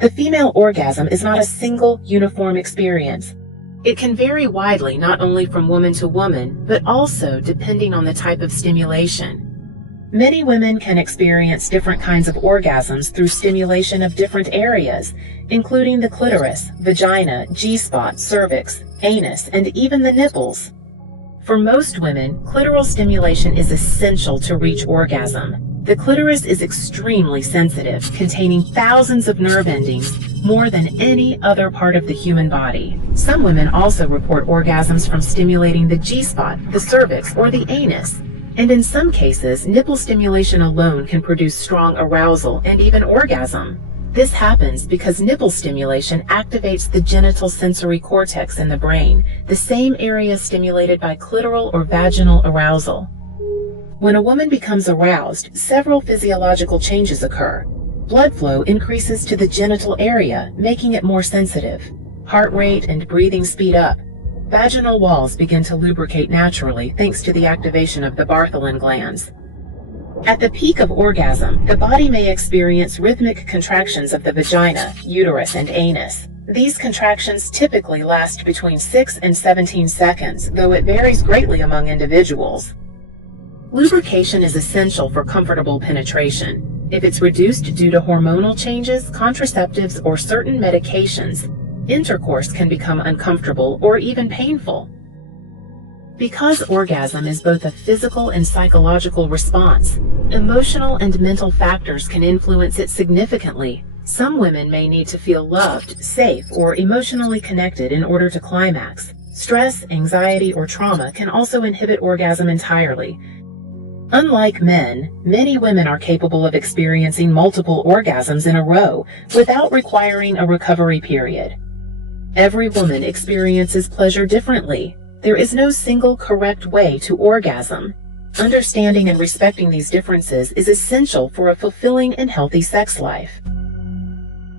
The female orgasm is not a single, uniform experience. It can vary widely not only from woman to woman, but also depending on the type of stimulation. Many women can experience different kinds of orgasms through stimulation of different areas, including the clitoris, vagina, G-spot, cervix, anus, and even the nipples. For most women, clitoral stimulation is essential to reach orgasm. The clitoris is extremely sensitive, containing thousands of nerve endings, more than any other part of the human body. Some women also report orgasms from stimulating the G-spot, the cervix, or the anus. And in some cases, nipple stimulation alone can produce strong arousal and even orgasm. This happens because nipple stimulation activates the genital sensory cortex in the brain, the same area stimulated by clitoral or vaginal arousal. When a woman becomes aroused, several physiological changes occur. Blood flow increases to the genital area, making it more sensitive. Heart rate and breathing speed up. Vaginal walls begin to lubricate naturally thanks to the activation of the Bartholin glands. At the peak of orgasm, the body may experience rhythmic contractions of the vagina, uterus, and anus. These contractions typically last between 6 and 17 seconds, though it varies greatly among individuals. Lubrication is essential for comfortable penetration. If it's reduced due to hormonal changes, contraceptives, or certain medications, intercourse can become uncomfortable or even painful. Because orgasm is both a physical and psychological response, emotional and mental factors can influence it significantly. Some women may need to feel loved, safe, or emotionally connected in order to climax. Stress, anxiety, or trauma can also inhibit orgasm entirely. Unlike men, many women are capable of experiencing multiple orgasms in a row without requiring a recovery period. Every woman experiences pleasure differently. There is no single correct way to orgasm. Understanding and respecting these differences is essential for a fulfilling and healthy sex life.